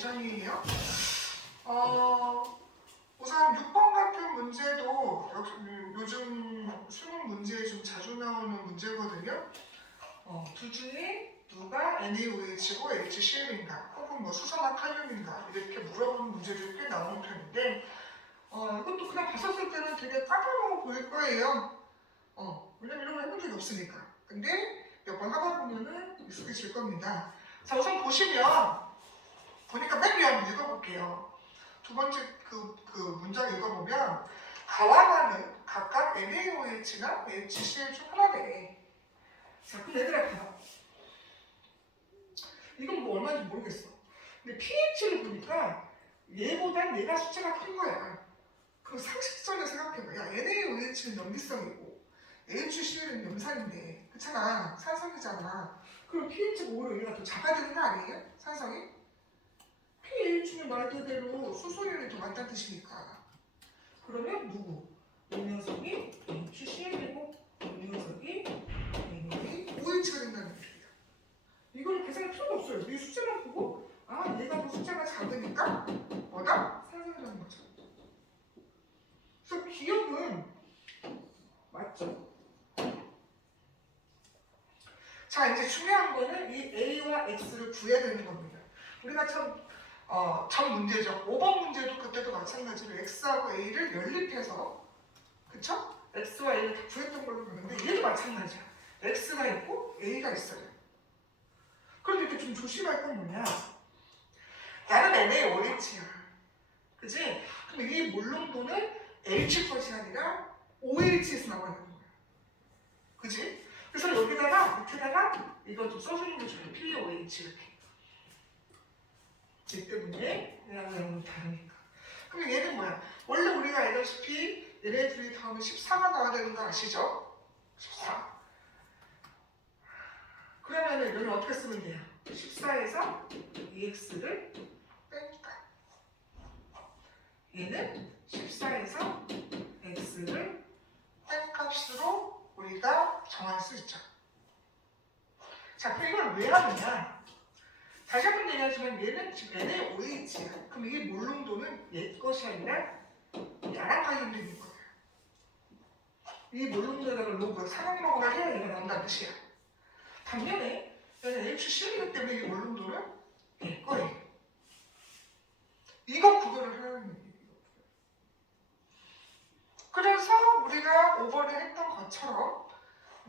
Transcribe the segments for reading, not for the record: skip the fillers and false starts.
예정이에요. 우선 6번 같은 문제도 요즘 수능 문제에 좀 자주 나오는 문제거든요. 둘 중에 누가 NaOH고 HCl인가 혹은 뭐 수산화 칼륨인가 이렇게 물어보는 문제들이 꽤 나오는 편인데 이것도 그냥 봤었을 때는 되게 까다로워 보일 거예요. 왜냐면 이런 걸 해본 적이 없으니까. 근데 몇 번 하다 보면은 익숙해질 겁니다. 자, 우선 보니까 맨 위에 한번 읽어볼게요. 두 번째 그 문장 읽어보면 가와나는 각각 NaOH나 HCl 중 하나네. 자, 그럼 얘들아 봐봐. 이건 뭐 얼마인지 모르겠어. 근데 pH를 보니까 얘보단 얘가 숫자가 큰 거야. 그럼 상식적으로 생각해봐. 야, NaOH는 염기성이고 HCl은 염산인데, 그렇잖아. 산성이잖아. 그럼 pH가 오히려 얘가 더 작아야 되는 거 아니에요? 산성이? pH는 말 그대로 수소율이 더 많다는 뜻이니까. 그러면 누구? 이 녀석이 HCl이고 이 녀석이 NaOH가 된다는 얘기야. 이걸 계산할 필요가 없어요. 이 숫자만 보고 얘가 더 숫자가 작으니까 뭐다? 산성이라는 거죠. 그래서 기억은 맞죠? 자, 이제 중요한 거는 이 A와 X를 구해야 되는 겁니다. 우리가 전 문제죠. 5번 문제도 그때도 마찬가지로 X하고 A를 연립해서, 그쵸? X와 A를 다 구했던 걸로 보는데 얘도 마찬가지야. X가 있고 A가 있어요. 그런데 이렇게 좀 조심할 건 뭐냐? 나는 NaOH야. 그지? 그럼 이 몰롱도는 H 것이 아니라 OH에서 나와야 되는 거야. 그지? 그래서 여기다가 밑에다가 이거 좀 써주는 게 좋아요. POH 이렇게. 이 때문에 얘랑 다르니까. 그럼 얘는 뭐야? 원래 우리가 알다시피 얘네 둘이 다음에 14가 나와야 되는 거 아시죠? 14. 그러면 얘는 어떻게 쓰면 돼요? 14에서 2x를 빼니까. 얘는 14에서 x를 뺀 값으로 우리가 정할 수 있죠. 자, 그럼 이걸 왜 하느냐? 다시 한 번 얘기하지만 얘는 지금 NaOH야. 그럼 이게 몰롱도는 얘 것이 아니라 야랑 관련된 거야. 이 몰롱도에다가 로그, 상황로그를 해야 얘가 나온다는 뜻이야. 반면에 얘는 HCl이기 때문에 이 몰롱도는 얘 거예요. 이거 구별을 하는 얘기예요. 그래서 우리가 5번에 했던 것처럼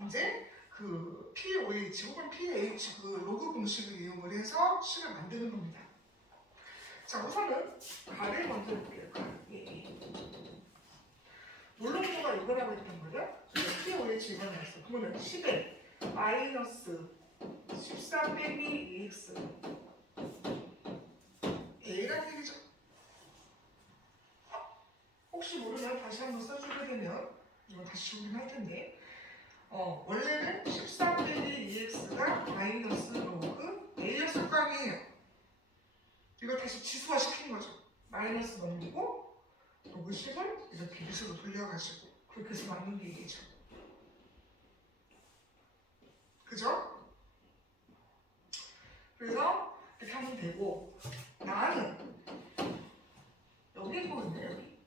이제 그 POH 혹은 pH 그 로그 공식을 이용을 해서 식을 만드는 겁니다. 자, 우선은 가를 먼저 볼게요. 몰롱도가 이거라고 했던 거죠? POH 이거 나왔어. 그러면 10에 마이너스 14 빼기 2x A라는 얘기죠. 혹시 모르면 다시 한번 써주게 되면 이거 다시 주긴 할 텐데 원래는 14 빼기 2x가 마이너스 로그 A였을 거 아니에요. 이거 다시 지수화 시킨 거죠. 마이너스 넘기고 로그 10을 이렇게 밑으로 돌려가지고 그렇게 해서 맞는 게 얘기죠. 그죠? 그래서 이렇게 하면 되고 나는 여기 있거든요. 여기.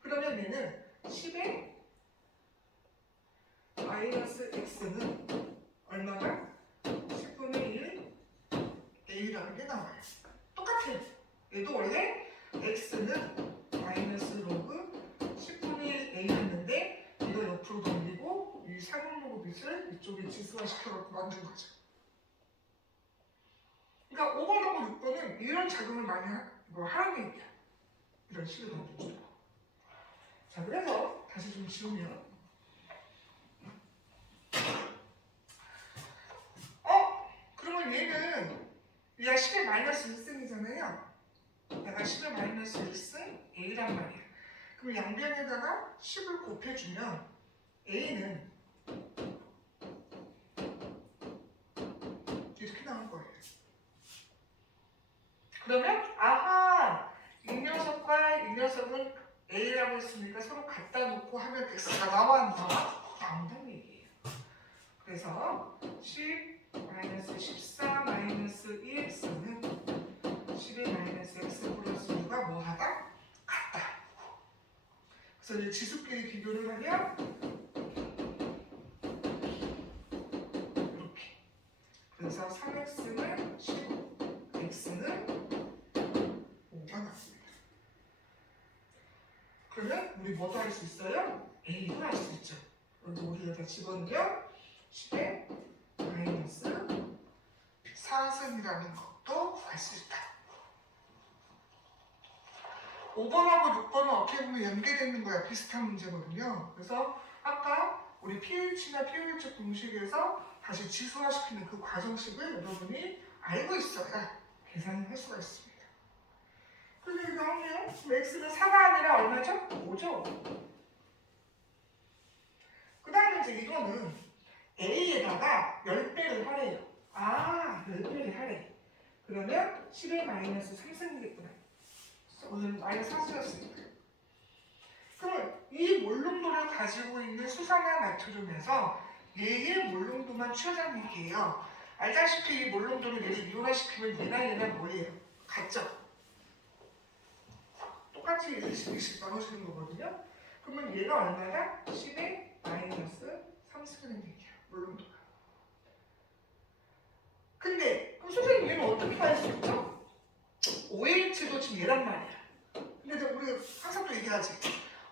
그러면 얘는 10에 마이너스 x는 얼마가? 10분의 1 a라는 게 나와요. 똑같아요. 얘도 원래 x는 마이너스 로그 10분의 1 a였는데 이거 옆으로 돌리고 이 사분로그 빛을 이쪽에 지수화시켜서 만든 거죠. 그러니까 5번하고 6번은 이런 작용을 많이 하는 얘기야. 이런 식으로 만들죠. 자, 그래서 다시 좀 지우면 그러면 얘는 얘가 10의 마이너스 1승이잖아요. 내가 10의 마이너스 1승 A란 말이야. 그럼 양변에다가 10을 곱해주면 A는 이렇게 나올 거예요. 그러면 아하! 이 녀석과 이 녀석은 A라고 했으니까 서로 갖다 놓고 하면 X가 나와 안 나와? 나온다는 얘기예요. 그래서 10 마이너스 14 마이너스 2x는 10의 그래서 이 지수끼리 비교를 하면 이렇게. 그래서 3x는 15, x는 5가 나왔습니다. 그러면 우리 뭐도 할 수 있어요? a도 할 수 있죠. 그래서 우리 여기다 집어넣으면 10에 마이너스 4승이라는 것도 구할 수 있다. 5번하고 6번은 어떻게 보면 연계되는 거야. 비슷한 문제거든요. 그래서 아까 우리 pH나 pH 공식에서 다시 지수화시키는 그 과정식을 여러분이 알고 있어야 계산을 할 수가 있습니다. 그리고 이거 하면 x는 4가 아니라 얼마죠? 5죠? 그 다음에 이제 이거는 a에다가 10배를 하래요. 아, 10배를 하래. 그러면 10의 마이너스 3승이겠구나. 오늘 마이너스 4승이었으니까. 그러면 이 몰롱도를 가지고 있는 수산화 나트륨에서 얘의 몰롱도만 취하자는 얘기예요. 알다시피 이 몰롱도를 얘를 이온화시키면 얘나 뭐예요? 같죠? 똑같이 1씩 나눠지는 거거든요. 그러면 얘가 얼마다? 10의 마이너스 3승이라는 얘기야. 몰롱도가. 근데 그럼 선생님 얘는 어떻게 알 수 있죠? OH도 지금 얘란 말이야. 근데 우리 항상 또 얘기하지.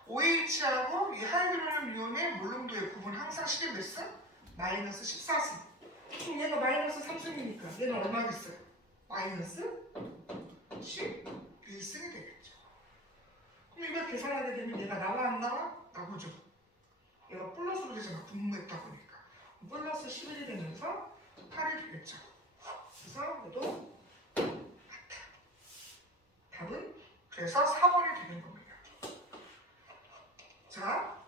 OH하고 이 하이드로늄 이온의 몰롱도의 부분 항상 10의 몇 승? 마이너스 14승. 그럼 얘가 마이너스 3승이니까 얘는 얼마겠어요? 마이너스 11승이 되겠죠. 그럼 이걸 계산하게 되면 얘가 나와 안 나와? 나오죠. 얘가 플러스로 되잖아. 분모했다 보니까. 플러스 11이 되면서 8이 되겠죠. 그래서 얘도 같아. 답은 그래서 4번이 되는 겁니다. 자,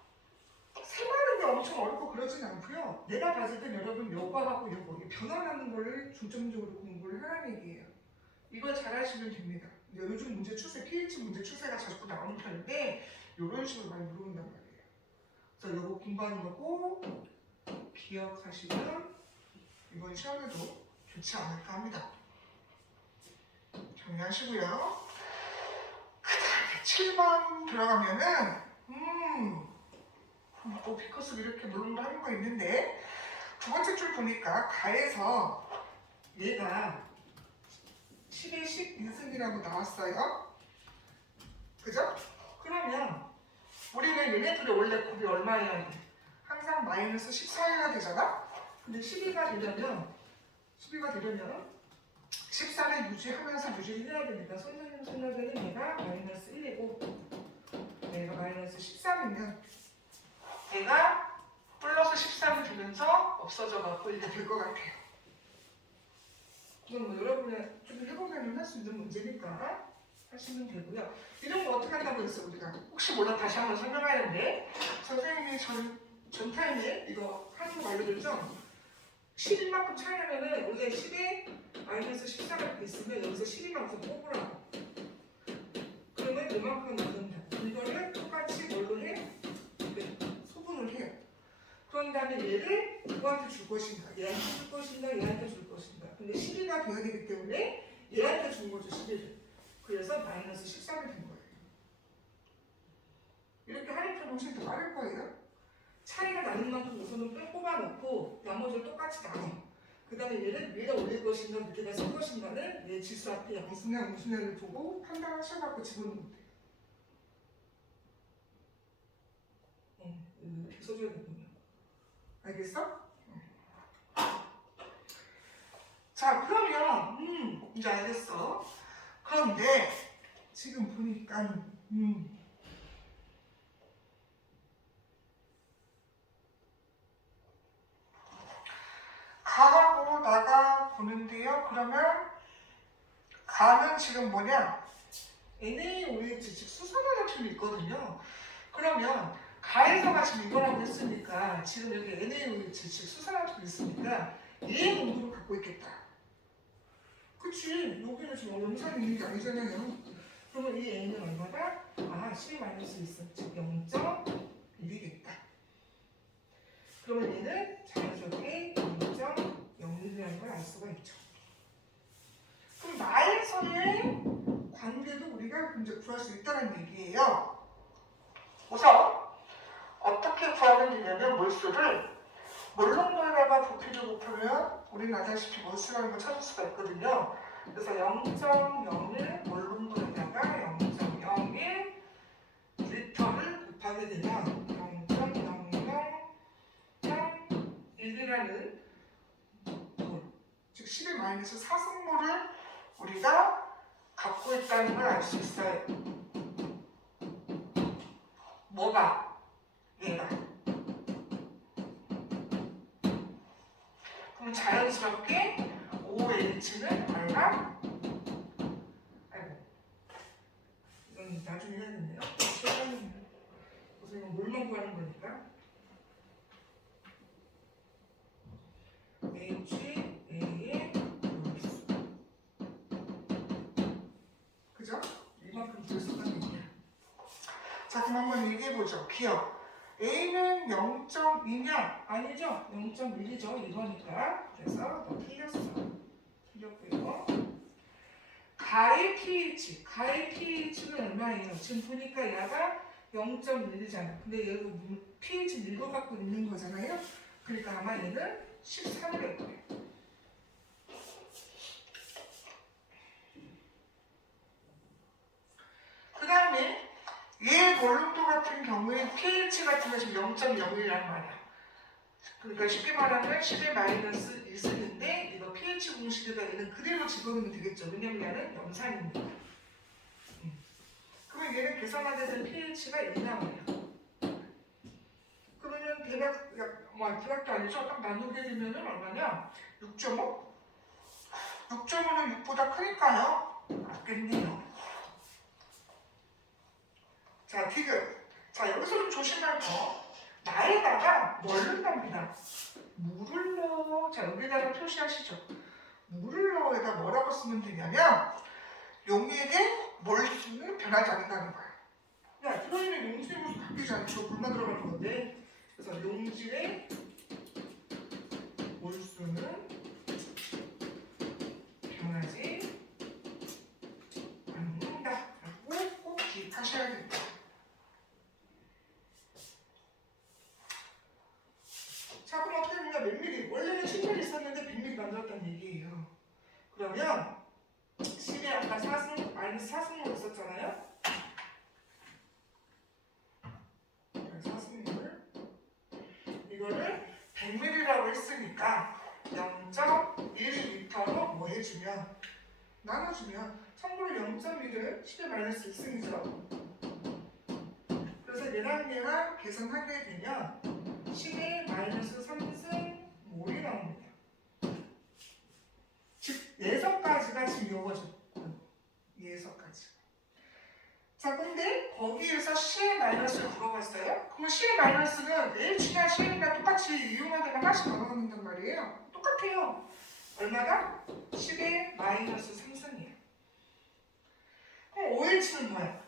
생활하는 게 엄청 어렵고 그러진 않고요. 내가 봤을 땐 여러분 요거하고 요거 변화하는 거를 중점적으로 공부를 하라는 얘기예요. 이걸 잘 하시면 됩니다. 요즘 문제 추세, pH 문제 추세가 자꾸 나오는 편인데 이런 식으로 많이 물어본단 말이에요. 그래서 요거 공부하는 거고 기억하시면 이번 시험에도 좋지 않을까 합니다. 정리하시고요. 그 다음에 7번 들어가면은 또 비커스 이렇게 물론 하는 거 있는데 두 번째 줄 보니까 가에서 얘가 10의 12승이라고 나왔어요. 그죠? 그러면 우리는 얘네들이 원래 곱이 얼마여야 돼? 항상 마이너스 14여야 되잖아? 근데 12가 되려면 14를 유지하면서 유지를 해야 되니까 선생님 생각에는 얘가 마이너스 1이고 얘가 마이너스 13이면 얘가 플러스 13이 되면서 없어져갖고 이렇게 될 것 같아요. 이건 뭐 여러분이 좀 해보면 할 수 있는 문제니까 하시면 되고요. 이런 거 어떻게 한다고 했어요 우리가? 혹시 몰라 다시 한번 설명하는데 선생님이 전 타임에 이거 하는 거 알려드리죠? 11만큼 차이 나면은 원래 10에 마이너스 14가 있으면 여기서 12만큼 뽑으라고. 그러면 이만큼 나눈다. 이거를 똑같이 뭘로 해? 소분을 해요. 그런 다음에 얘를 누구한테 줄 것인가? 얘한테 줄 것인가? 얘한테 줄 것인가? 근데 12가 돼야 되기 때문에 얘한테 준 거죠 11을. 그래서 마이너스 13이 된 거예요. 이렇게 하는 편 훨씬 더 빠를 거예요. 차이가 나는 만큼 우선은 뽑아놓고 나머지를 똑같이 나눠. 그 다음에 얘를 위에다 올릴 것인가 밑에다 쓸 것인가는 얘 지수 앞에 양수냐 보고 판단하셔갖고 집어넣으면 돼요. 이렇게 써줘야 되군요. 알겠어? 자, 그러면 이제 알겠어. 그런데 지금 보니까 가하고 나가 보는데요. 그러면 가는 지금 뭐냐? NaOH 즉 수산화나트륨이 있거든요. 그러면 가에서가 지금 이거라고 했으니까 지금 여기 NaOH 즉 수산화나트륨이 있으니까 얘 농도를 갖고 있겠다. 그치? 여기는 지금 영상이 있는 게 아니잖아요. 그러면 이 A는 얼마다? 12-1승 즉 0.1이겠다. 그러면 얘는 자연스럽게 0.01이라는 걸 알 수가 있죠. 그럼 나에서의 관계도 우리가 이제 구할 수 있다는 얘기예요. 우선 어떻게 구하면 되냐면 몰수를 몰롱도에다가 부피를 곱하면 우리는 아다시피 몰수라는 걸 찾을 수가 있거든요. 그래서 0.01 몰롱도에다가 0.01 리터를 곱하게 되면 0.001이라는 몰, 즉 11-4승모를 우리가 갖고 있다는 걸 알 수 있어요. 뭐가? 얘가. 그럼 자연스럽게 OH는 얼마? 아이고, 이건 나중에 해야겠네요. 우선 이건 물만 구하는 거니까. HA의 몰수. 그죠? 이만큼 들수가 있네요. 자, 그럼 한번 얘기해보죠. 기억. A는 0.2냐? 아니죠? 0.1이죠. 이거니까. 그래서 너 틀렸어. 틀렸고요. 가의 pH. 가의 pH는 얼마예요? 지금 보니까 얘가 0.1이잖아. 근데 얘가 pH는 읽어갖고 있는 거잖아요. 그러니까 아마 얘는 13일 거예요. 그 다음에 얘 몰롱도 같은 경우에 pH 같은 거 지금 0.01이란 말이야. 그러니까 쉽게 말하면 11-1승인데 이거 pH 공식에다 얘는 그대로 집어넣으면 되겠죠. 왜냐면 얘는 염산입니다. 그러면 얘는 계산하게 된 pH가 1 나와요. 그러면 대략도 아니죠. 딱 나누게 되면은 얼마냐? 6.5? 6.5는 6보다 크니까요. 맞겠네요. 자, 디귿. 자, 여기서 좀 조심할 거. 나에다가 뭘 넣는답니다. 물을 넣어. 자, 여기다가 표시하시죠. 물을 넣어에다 뭐라고 쓰면 되냐면 용액의 몰수는 변하지 않는다는 거야. 야, 들어있는 용질의 몰수 바뀌지 않죠. 물만 들어가는 건데. 그래서 용질의 몰수는 변하지 않는다. 라고 꼭 기억하셔야 됩니다. 자, 그럼 어떻게 보면 몇 미리? 원래는 10ml 있었는데 100ml 만들었다는 얘기예요. 그러면 10에 아까 4승모 있었잖아요? 4승모를 이거를 100ml라고 했으니까 0.1리터로 뭐 해주면 나눠주면 참고로 0.1은 10-1승이죠. 그래서 얘랑 계산하게 되면 10-3승 몰이 나옵니다. 즉 예서까지가 지금 요거죠. 예서까지. 자, 근데 거기에서 C의 마이너스를 물어봤어요. 그러면 C의 마이너스는 H나 C나 똑같이 이용하다가 하나씩 나눠놓는단 말이에요. 똑같아요. 얼마다? 10-3승이에요. 그럼 OH는 뭐야?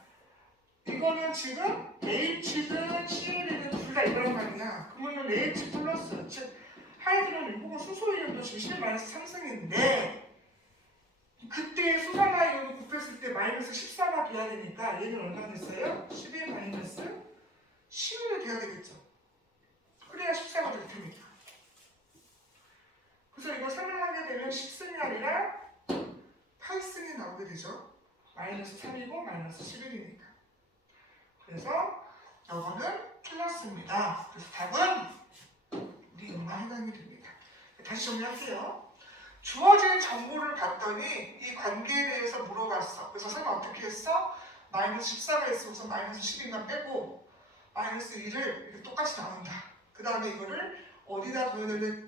이거는 지금 H든 CL이든 둘 다 이거란 말이야. 그러면 H 플러스, 즉 하이드로는 혹은 수소이온도 지금 10-3승인데 그때 수산화이온을 곱했을 때 마이너스 14가 돼야 되니까 얘는 얼마 됐어요? 10-11이 돼야 되겠죠. 그래야 14가 될 테니까. 그래서 이거 설명하게 되면 10승이 아니라 8승이 나오게 되죠. 마이너스 3이고 마이너스 11이니까. 그래서 이거는 틀렸습니다. 그래서 답은 우리 음만 해당이 됩니다. 다시 정리할게요. 주어진 정보를 봤더니 이 관계에 대해서 물어봤어. 그래서 설마 어떻게 했어? 마이너스 14가 있어서 마이너스 12만 빼고 마이너스 1을 이렇게 똑같이 나눈다. 그 다음에 이거를 어디다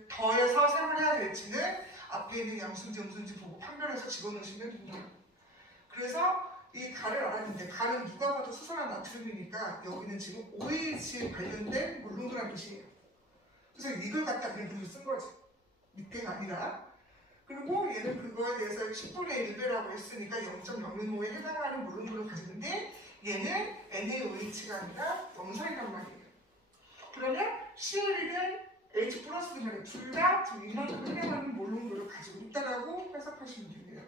더해서 생각해야 될지는 앞에 있는 양수인지 음수인지 보고 판별해서 집어넣으시면 된다. 그래서 이 가를 알았는데 가는 누가 봐도 수소나 나트륨이니까 여기는 지금 OH에 관련된 물론도라는 뜻이에요. 그래서 이걸 갖다 그냥 글을 쓴 거지. 밑에가 아니라. 그리고 얘는 그거에 대해서 10분의 1배라고 했으니까 0.005에 해당하는 물론도를 가지는데 얘는 NaOH가 아니라 염산이란 말이에요. 그러면 CL이든 H 플러스든 간에 둘 다 지금 이만큼 해당하는 몰롱도를 가지고 있다라고 해석하시면 됩니다.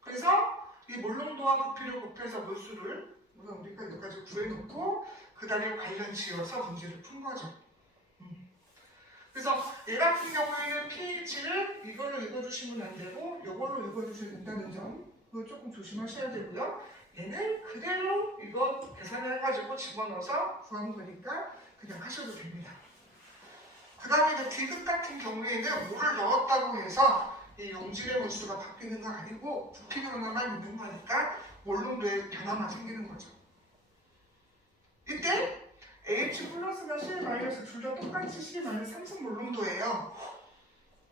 그래서 이 몰롱도와 부피를 곱해서 몰수를 우선 우리가 여기까지 구해놓고 그 다음에 관련 지어서 문제를 푼 거죠. 그래서 얘 같은 경우에는 pH를 이걸로 읽어주시면 안 되고 이걸로 읽어주셔야 된다는 점 그거 조금 조심하셔야 되고요. 얘는 그대로 이거 계산을 해가지고 집어넣어서 구한 거니까 그냥 하셔도 됩니다. 그 다음에 이제 디귿 같은 경우에는 5를 넣었다고 해서 이 용질의 몰수가 바뀌는 거 아니고 부피로만 있는 거니까 몰농도에 변화만 생기는 거죠. 이때 H 플러스가 C 마이너스 둘 다 똑같이 C 마이너스 3승 몰농도예요.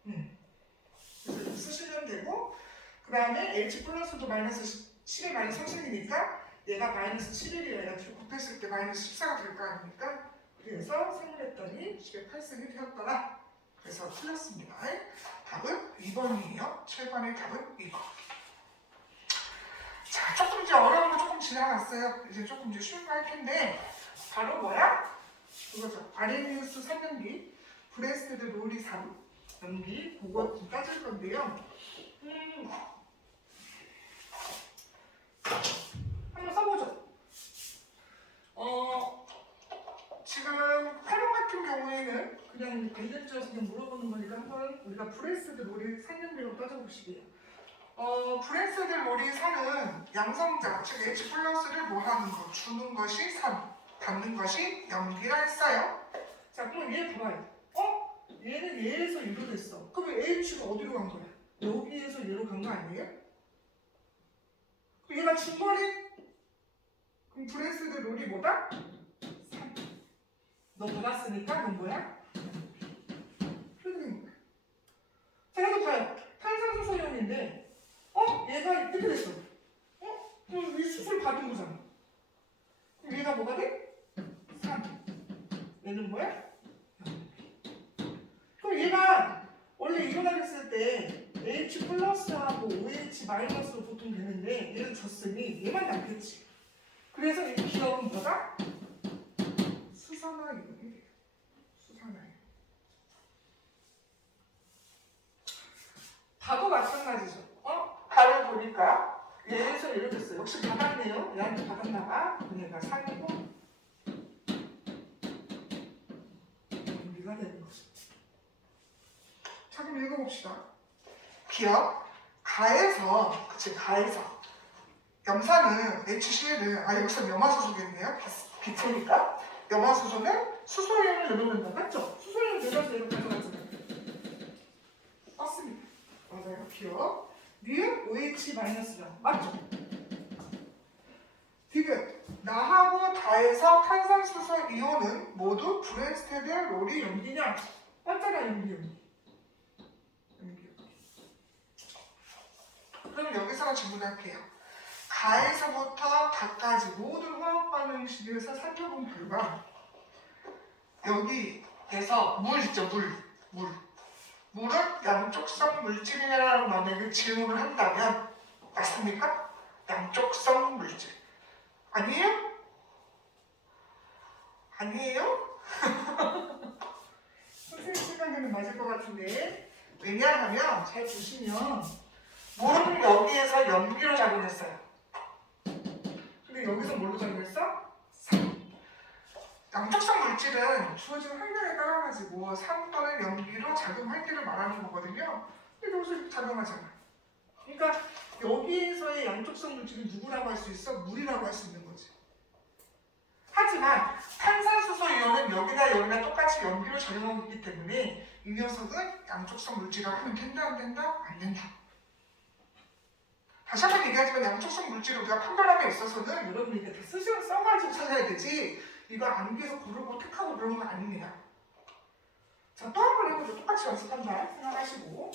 그래서 이렇게 쓰시면 되고 그 다음에 H 플러스도 마이너스 11 마이너스 3승이니까 얘가 마이너스 11이에요. 둘 곱했을 때 마이너스 14가 될 거 아닙니까? 그래서 생각했더니 18승이 되었더라. 그래서 틀렸습니다. 답은 2번이에요. 7번의 답은 2번. 자, 조금 이제 어려운 거 조금 지나갔어요. 이제 조금 이제 쉬운 거 할 텐데 바로 뭐야? 그거죠. 아레니우스 3연기, 브레스테드 로리 3연기 그거 좀 따질 건데요. 한번 써보죠. 지금 활용 같은 경우에는 그냥 관련지어서 그냥 물어보는 거니까 한번 우리가 브레스테드 로리 3연기로 따져보시게요. 브레스테드 로리 3은 양성자, 즉 H 플러스를 뭐 하는 거? 주는 것이 3, 받는 것이 0이라 했어요. 자, 그럼 얘 봐봐요. 얘는 얘에서 얘로 됐어. 그럼 H가 어디로 간 거야? 여기에서 얘로 간 거 아니에요? 그럼 얘가 준 거네? 그럼 브레스테드 로리 뭐다? 3. 너 받았으니까 그건 뭐야? 이렇게 된 거야. 자, 이거 봐요. 탄산수소연인데 얘가 이렇게 됐어. 그럼 이 수소를 받은 거잖아. 그럼 얘가 뭐가 돼? 3. 얘는 뭐야? 그럼 얘가 원래 일어나겠을 때 H 플러스하고 OH 마이너스로 보통 되는데 얘를 줬으니 얘만 남겠지. 그래서 이 기억은 뭐다? 수산화이온이 돼요. 수산화이온. 바도 마찬가지죠. 바로 보니까 얘에서 이렇게 됐어요. 역시 받았네요. 얘한테 받았나봐. 얘가 3이고 우리가 되는 거죠. 자, 그럼 읽어봅시다. 기억 가에서 염산은 HCl은 여기서 염화수소겠네요. 비체니까 염화수소는 수소연을 넣는다. 맞죠? 수소연을 넣어서 이렇게 가져갔잖아요. 맞습니다. 맞아요. 기억 니은 OH-랑 맞죠? 디귿 나하고 다에서 탄산수소 이온은 모두 브레스테드 로리 염기냐? 맞잖아. 염기. 그럼 여기서 질문할게요. 가에서부터 다까지 모든 화학 반응식에서 살펴본 결과 여기에서 물 있죠. 물은 양쪽성 물질이라고 만약에 질문을 한다면 맞습니까? 양쪽성 물질 아니에요? 아니에요? 선생님 생각에는 맞을 것 같은데 왜냐하면 잘 보시면 물은 여기에서 염기로 작용했어요. 근데 여기서 뭘로 작용했어? 양쪽성 물질은 주어진 환경에 따라가지고 산 또는 염기로 작용할 때를 말하는 거거든요. 근데 여기서 작용하잖아. 그러니까 여기에서의 양쪽성 물질은 누구라고 할 수 있어? 물이라고 할 수 있는 거지. 하지만 탄산수소 이온은 여기나 똑같이 염기로 작용하고 있기 때문에 이 녀석은 양쪽성 물질이라고 하면 된다 안 된다? 안 된다. 다시 한번 얘기하지만 양쪽성 물질을 우리가 판별함에 있어서는 여러분이 이렇게 써가지고 찾아야 되지 이거 암기해서 고르고 택하고 그런 건 아닙니다. 자, 또 한 번 해보죠. 똑같이 연습한다 생각하시고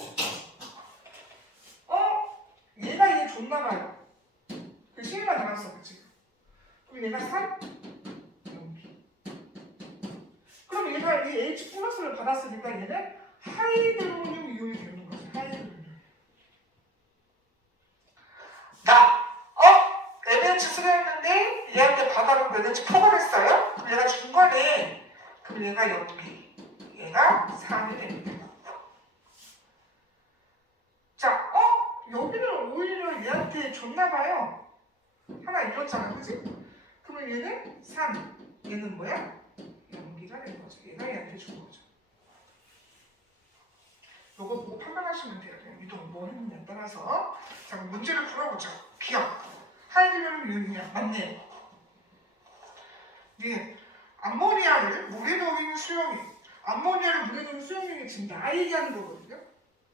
얘가 이게 좋나봐요. 그 실만 나왔어 지금. 그럼 얘가 3? 연기. 그럼 얘가 이 H 플러스를 받았으니까 얘는 하이드로늄 이온이 되는 거죠. 하이드로늄. LH 수료했는데 얘한테 받아놓은 LH 포괄했어요? 그럼 얘가 준 거네. 그럼 얘가 연기. 얘가 3이 됩니다. 자, 여기는 오히려 얘한테 줬나봐요. 하나 잃었잖아, 그지? 그러면 얘는 3. 얘는 뭐야? 연기가 된 거죠. 얘가 얘한테 준 거죠. 요거 보고 판단하시면 돼요. 그냥 이동 뭐 했느냐에 따라서. 자, 그럼 문제를 풀어보죠. 기억. 하이드로는 유효냐? 맞네요. 네. 암모니아를 물에 녹이는 수용액. 암모니아를 물에 녹이는 수용액이 지금 나 얘기하는 거거든요.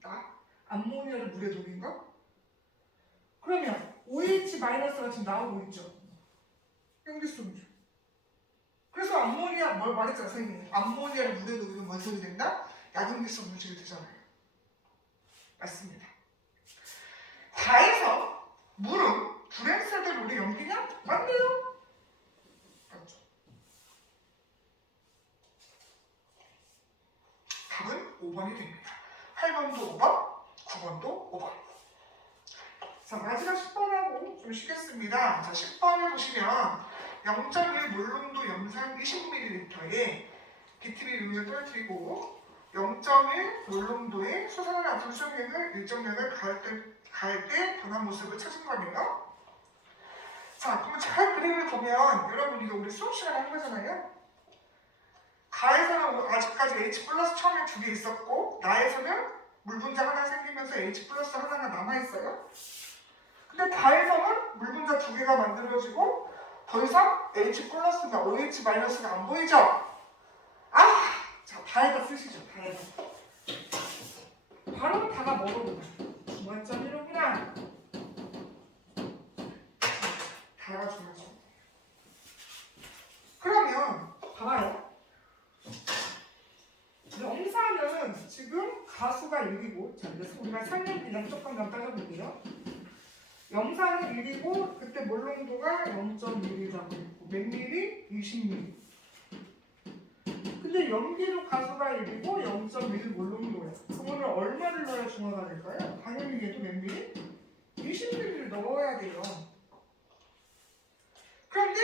나. 암모니아를 물에 녹인 거? 그러면 OH-가 지금 나오고 있죠. 염기성이죠. 그래서 암모니아, 뭘 말했잖아, 선생님이. 암모니아를 물에 녹이면 뭔 소리 된다? 약용기성 물질이 되잖아요. 맞습니다. 다해서 물은 불행 세대 물의 염기냐? 맞네요. 맞죠. 답은 5번이 됩니다. 8번도 5번, 9번도 5번. 자, 마지막 10번하고 좀 쉬겠습니다. 자, 10번을 보시면 0.1 몰롱도 염산 20ml에 BTB 용을 떨어뜨리고 0.1 몰롱도의 수산화탄 수용액을 일정량을 가할 때 변한 모습을 찾은 거네요. 자, 그러면 잘 그림을 보면 여러분 이거 우리 수업 시간에 한 거잖아요. 가에서는 아직까지 H 플러스 처음에 2개 있었고 나에서는 물 분자 하나 생기면서 H 플러스 하나가 남아있어요. 근데 다에서는 물 분자 2개가 만들어지고 더 이상 H 플러스나 OH 마이너스가 안 보이죠? 아! 자, 다에다 쓰시죠. 다에다. 바로 다가 뭐로구나. 중간점 1호구나. 다가 중간점. 그러면 봐봐요. 염산은 지금 가수가 1이고, 자, 그래서 우리가 상용비량 조금 더 따져볼게요. 염산은 1이고, 그때 몰롱도가 0.1이라고 했고, 몇 밀리? 20밀리. 근데 염기도 가수가 1이고 0.1 몰롱도야. 그거는 얼마를 넣어야 중화가 될까요? 당연히 얘도 몇 밀리? 20밀리를 넣어야 돼요. 그런데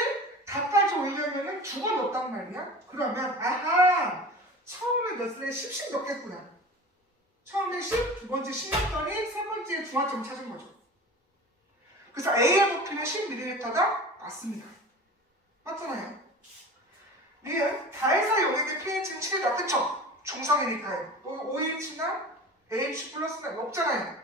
다까지 올려면은 2번 넣었단 말이야? 그러면 아하! 처음에 넣었을 때 10씩 넣겠구나. 처음에 10, 두 번째 10 넣었더니 세 번째에 중화점 찾은 거죠. 그래서 A의 부피는 10ml다? 맞습니다. 맞잖아요. 니은 다해서 용액의 pH는 7이다. 그쵸? 중성이니까요. OH나 H 플러스가 없잖아요.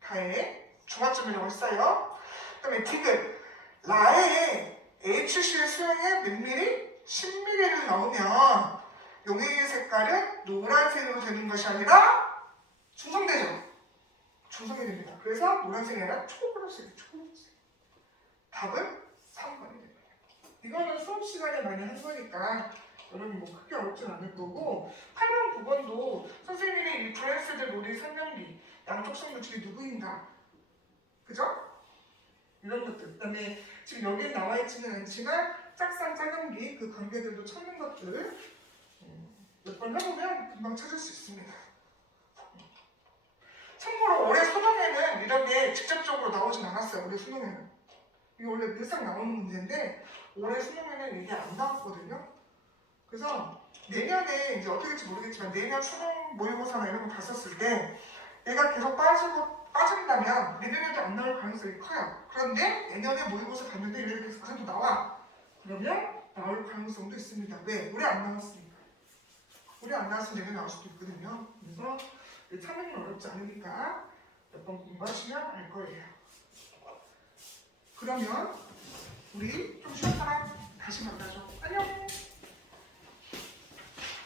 다해 중화점이라고 했어요. 그 다음에 디귿 라에 HCl 수용에 몇 미리? 10ml를 넣으면 용액의 색깔은 노란색으로 되는 것이 아니라 중성되죠. 중성이 됩니다. 그래서 노란색이 아니라 초록색이 초록색. 답은 3번이 됩니다. 이거는 수업 시간에 많이 한 거니까 여러분 뭐 크게 어렵진 않을 거고 8번, 9번도 선생님이 이 브랜스들 놀이 설명기 양쪽성 물질이 누구인가 그죠? 이런 것들 그 다음에 지금 여기에 나와 있지는 않지만 짝상, 짝연기 그 관계들도 찾는 것들 몇 번 해보면 금방 찾을 수 있습니다. 참고로 올해 수능에는 이런 게 직접적으로 나오진 않았어요. 올해 수능에는 이게 원래 늘상 나오는 문제인데 올해 수능에는 이게 안 나왔거든요. 그래서 내년에 이제 어떻게 될지 모르겠지만 내년 수능 모의고사나 이런 거 봤었을 때 얘가 계속 빠진다면 내년에도 안 나올 가능성이 커요. 그런데 내년에 모의고사 봤는데 얘가 계속 그래도 나와. 그러면 나올 가능성도 있습니다. 왜? 올해 안 나왔으니까. 올해 안 나왔으면 내년에 나올 수도 있거든요. 그래서 참여는 어렵지 않으니까 몇 번 공부하시면 알 거예요. 그러면 우리 좀 쉬었다가